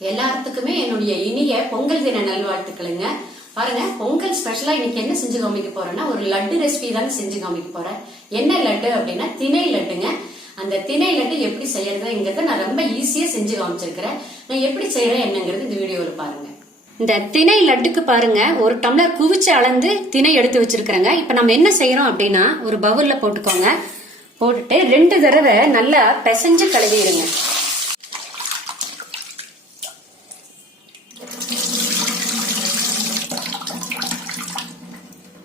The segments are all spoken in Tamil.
எல்லாத்துக்குமே என்னுடைய இனிய பொங்கல் தின நல்வாழ்த்துக்களுங்க. பாருங்க, பொங்கல் ஸ்பெஷலா இன்னைக்கு என்ன செஞ்சு காமிக்க போறேன்னா ஒரு லட்டு ரெசிபி தான் செஞ்சு காமிக்க போறேன். என்ன லட்டு அப்படின்னா திணை லட்டுங்க. அந்த திணை லட்டு எப்படி செய்யறதுங்கிறத நான் ரொம்ப ஈஸியா செஞ்சு காமிச்சிருக்கிறேன். நான் எப்படி செய்யறேன் என்னங்கிறது இந்த வீடியோல பாருங்க. இந்த திணை லட்டுக்கு பாருங்க, ஒரு டம்ளர் குவிச்சு அளந்து திணை எடுத்து வச்சிருக்கிறேங்க. இப்ப நம்ம என்ன செய்யறோம் அப்படின்னா ஒரு பவுல்ல போட்டுக்கோங்க. போட்டுட்டு 2 தடவை நல்லா பிசைஞ்சு கழுவிடுங்க.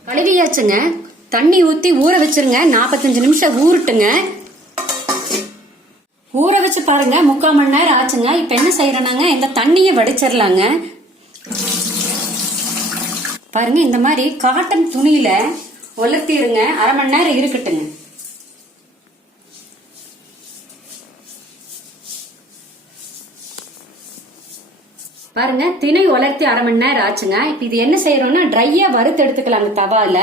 கழுவியாச்சுங்க. தண்ணி ஊத்தி ஊற வச்சிருங்க. 45 நிமிஷம் ஊறட்டுங்க. ஊற வச்சு பாருங்க, 3/4 மணி நேரம் ஆச்சுங்க. இப்ப என்ன செய்யறேன்னாங்க, இந்த தண்ணியை வடிச்சிடலாங்க. பாருங்க, இந்த மாதிரி காட்டன் துணியில உலர்த்திடுங்க. 1/2 மணி நேரம் இருக்கட்டுங்க. பாருங்க, திணை உலர்த்தி 1/2 மணி நேரம் ஆச்சுங்க. இப்ப இது என்ன செய்யறோம்னா ட்ரையா வறுத்து எடுத்துக்கலாங்க தவால.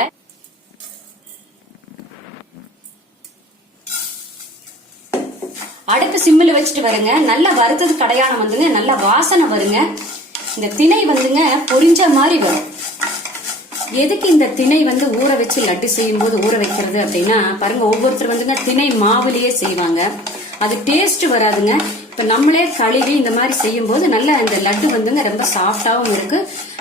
அடுப்பு சிம்மில் வச்சுட்டு வருங்க. நல்லா வறுத்தது கடையானம் வந்துங்க, நல்லா வாசனை வருங்க. இந்த திணை வந்துங்க பொரிஞ்ச மாதிரி வரும். எதுக்கு இந்த திணை ஊற வச்சு லட்டு செய்யும் போது ஊற வைக்கிறது அப்படின்னா, பாருங்க, ஒவ்வொருத்தர் வந்துங்க திணை மாவுலயே செய்வாங்க. அது டேஸ்ட் வராதுங்க. இப்ப நம்மளே கழுவி இந்த மாதிரி செய்யும் போது நல்லா இந்த லட்டு வந்துங்க ரொம்ப சாஃப்டாவும் இருக்கு,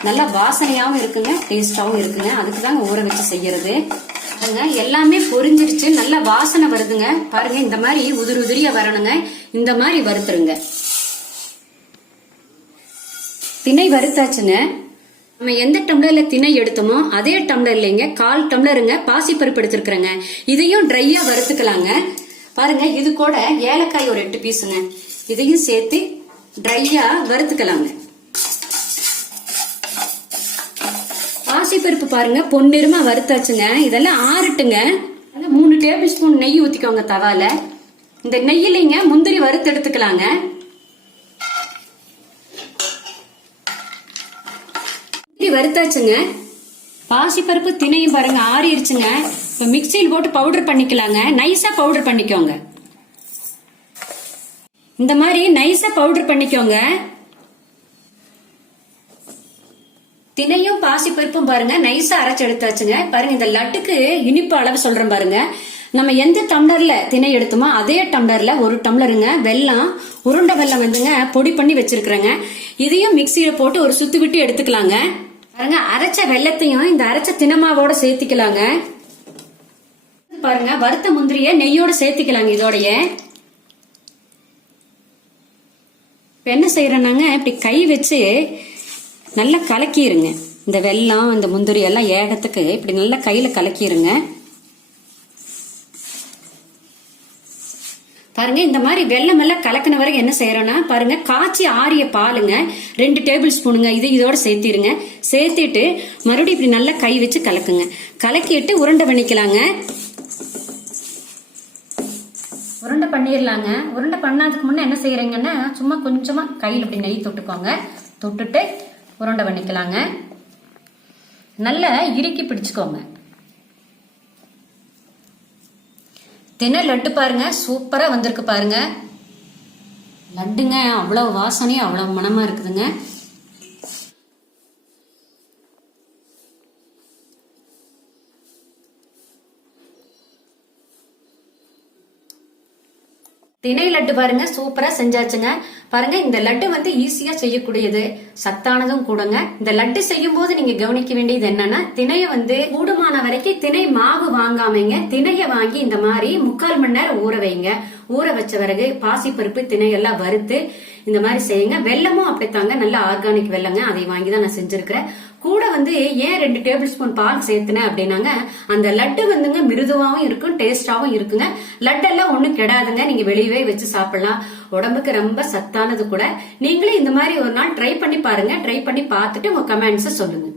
நல்லா வாசனையாவும் இருக்குங்க, டேஸ்டாவும் இருக்குங்க. அதுக்குதாங்க ஊற வச்சு செய்யறது. எல்லாமே பொரிஞ்சிருச்சு, நல்லா வாசனை வருதுங்க. பாருங்க, இந்த மாதிரி உதிரி உதிரியா வரணுங்க. இந்த மாதிரி வறுத்துருங்க. திணை வறுத்தாச்சுங்க. நம்ம எந்த டம்ளர்ல திணை எடுத்தோமோ அதே டம்ளர்லங்க 1/4 டம்ளருங்க பாசிப்பருப்பு எடுத்துருக்குறேங்க. இதையும் ட்ரையா வறுத்துக்கலாங்க. பாருங்க, இது கூட ஏலக்காய் ஒரு 8 பீஸுங்க. இதையும் சேர்த்து ட்ரையா வறுத்துக்கலாங்க. பாசிப்பருப்பு பாருங்க பொன்னிறமா வறுத்தாச்சுங்க. இதெல்லாம் ஆறட்டுங்க. 3 டேபிள் ஸ்பூன் நெய் ஊத்திக்கோங்க தவால. இந்த நெய்யிலைங்க முந்திரி வறுத்து எடுத்துக்கலாங்க. முந்திரி வறுத்தாச்சுங்க. பாசிப்பருப்பு திணையும் பாருங்க ஆறிடுச்சுங்க. இப்ப மிக்சியில் போட்டு பவுடர் பண்ணிக்கலாங்க. நைஸா பவுடர் பண்ணிக்கோங்க. இந்த மாதிரி நைஸா பவுடர் பண்ணிக்கோங்க. திணையும் பாசிப்பருப்பும் பாருங்க நைஸா அரைச்சு எடுத்தாச்சுங்க. பாருங்க, இந்த லட்டுக்கு இனிப்பு அளவு சொல்றேன் பாருங்க. நம்ம எந்த டம்ளர்ல திணை எடுத்தோமோ அதே டம்ளர்ல 1 டம்ளருங்க வெல்லம், உருண்டை வெல்லம் வந்துங்க பொடி பண்ணி வச்சிருக்கிறேங்க. இதையும் மிக்சியில போட்டு ஒரு சுத்தி விட்டு எடுத்துக்கலாங்க. பாருங்க, அரைச்ச வெல்லத்தையும் இந்த அரைச்ச தினமாவோட சேர்த்திக்கலாங்க. பாருங்க, வறுத்த முந்திரிய நெய்யோட சேர்த்திக்கலாங்க. இதோடைய இப்ப என்ன செய்யறேன்னாங்க, இப்படி கை வச்சு நல்லா கலக்கிருங்க. இந்த வெல்லம் இந்த முந்திரி எல்லாம் ஏகத்துக்கு இப்படி நல்லா கையில கலக்கிருங்க. பாருங்க, இந்த மாதிரி வெல்லம் எல்லாம் கலக்கின வரைக்கும் என்ன செய்யறோம்னா, பாருங்க, காய்ச்சி ஆறிய பாலுங்க 2 டேபிள் ஸ்பூனுங்க. இதோட சேர்த்திருங்க. சேர்த்திட்டு மறுபடியும் இப்படி நல்லா கை வச்சு கலக்குங்க. கலக்கிட்டு உருண்டை பண்ணிக்கலாங்க. உருண்டை பண்ணிடலாங்க. உருண்டை பண்ணாதுக்கு முன்ன என்ன செய்யறீங்கன்னா, சும்மா கொஞ்சமா கையில் இப்படி நெய் தொட்டுக்கோங்க. தொட்டுட்டு உருண்டை பண்ணிக்கலாங்க. நல்லா இறுக்கி பிடிச்சுக்கோங்க. திணை லட்டு பாருங்க சூப்பரா வந்திருக்கு பாருங்க. லட்டுங்க அவ்வளவு வாசனையும் அவ்வளவு மனமா இருக்குதுங்க. திணை லட்டு பாருங்க சூப்பரா செஞ்சாச்சுங்க. பாருங்க, இந்த லட்டு ஈஸியா செய்யக்கூடியது, சத்தானதும் கூடங்க. இந்த லட்டு செய்யும் போது நீங்க கவனிக்க வேண்டியது என்னன்னா, திணைய கூடுமான வரைக்கும் திணை மாவு வாங்காமங்க, திணைய வாங்கி இந்த மாதிரி 3/4 மணி நேரம் ஊற வைங்க. ஊற வச்ச பிறகு பாசிப்பருப்பு திணையெல்லாம் வறுத்து இந்த மாதிரி செய்யுங்க. வெல்லமும் அப்படித்தாங்க, நல்ல ஆர்கானிக் வெல்லங்க. அதை வாங்கிதான் நான் செஞ்சிருக்கிறேன். கூட ஏன் 2 டேபிள் ஸ்பூன் பால் சேர்த்துனேன் அப்படின்னாங்க, அந்த லட்டு மிருதுவாவும் இருக்கும், டேஸ்டாவும் இருக்குங்க. லட்டெல்லாம் ஒண்ணும் கெடாதுங்க. நீங்க வெளியவே வச்சு சாப்பிடலாம். உடம்புக்கு ரொம்ப சத்தானது கூட. நீங்களே இந்த மாதிரி ஒரு நாள் ட்ரை பண்ணி பாருங்க. ட்ரை பண்ணி பார்த்துட்டு உங்க கமெண்ட்ஸ் சொல்லுங்க.